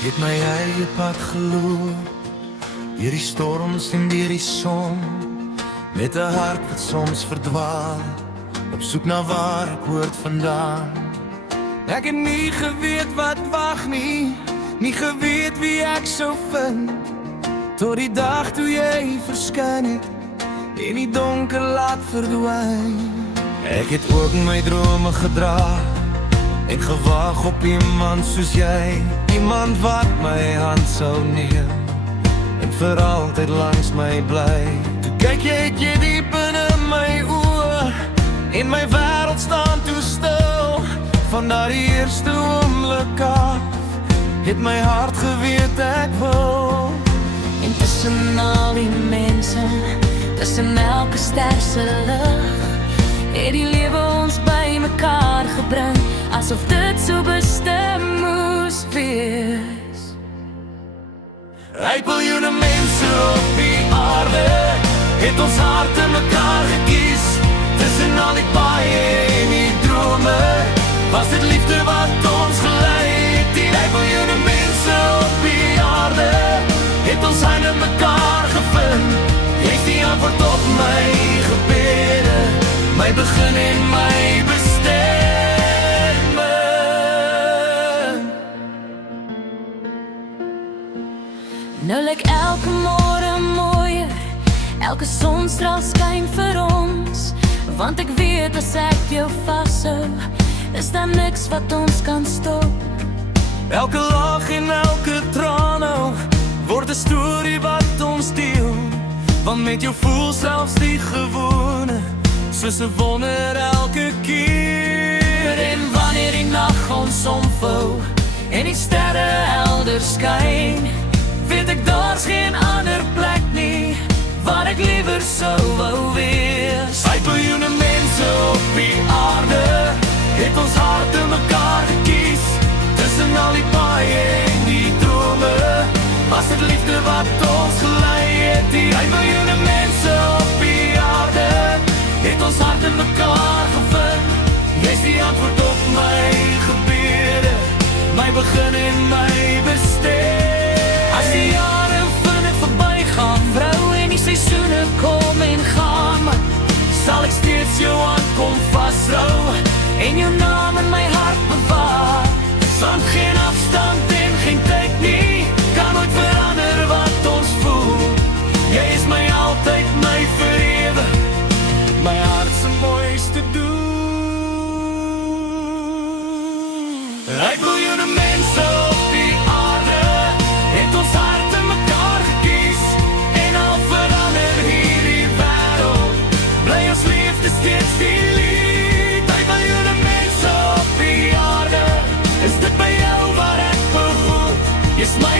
Het my eie pad geloop, deur die storms en deur die son, met 'n hart wat soms verdwaal, op soek na waar ek hoort vandaan. Ek het nie geweet wat wag nie, nie geweet wie ek sou vind, tot die dag toe jy verskyn het, en die donker laat verdwyn. Ek het ook my drome gedra, en gewag op iemand soos jy, iemand wat my hand sou neem, en vir altyd langs my bly. Toe kyk jy diep in my oë, en my wêreld staan toe stil. Van daardie eerste oomblik af, het my hart geweet ek wil. En tussen al die mense, tussen elke ster se lig, het die lewe ons by mekaar gebring, asof dit so bestem moes wees. Uit miljoene mense op die aarde, het ons harte mekaar gekies. Tussen al die paaie en die drome, was dit liefde wat ons gelei het. Die uit miljoene mense op die aarde, het ons hande mekaar gevind. Jy's die antwoord op my gebede, my begin en my bestemming. Nou lyk elke môre mooier, elke sonstraal skyn vir ons, want ek weet as ek jou vashou, is daar niks wat ons kan stop. Elke lag en elke traan nou, word 'n storie wat ons deel, want met jou voel selfs die gewone, soos 'n wonder elke keer. En wanneer die nag ons omvou, en die sterre helder skyn, weet ek daar's geen ander plek nie, waar ek liewer sou wou wees. Uit miljoene mense op die aarde, het ons harte mekaar gekies. Tussen al die paaie en die drome, was dit liefde wat ons gelei het. Die uit miljoene mense op die aarde, het ons harte mekaar gevind. Jy's die antwoord op my gebede, my begin en my bestemming. As die jare vinnig verbygaan, vrou, en die seisoene kom en gaan, maar sal ek steeds jou hand kom vashou, en jou naam in my hart bewaar. Want geen afstand en geen tyd nie, kan nooit verander wat ons voel. Jy is my altyd, my vir ewe, my hart se mooiste doel. Uit miljoene mense op die aarde, het ons harte mekaar gekies. En al verander hierdie wêreld, bly ons liefde steeds die lied. Uit miljoene mense op die aarde, is dit by jou waar ek behoort. Jy's my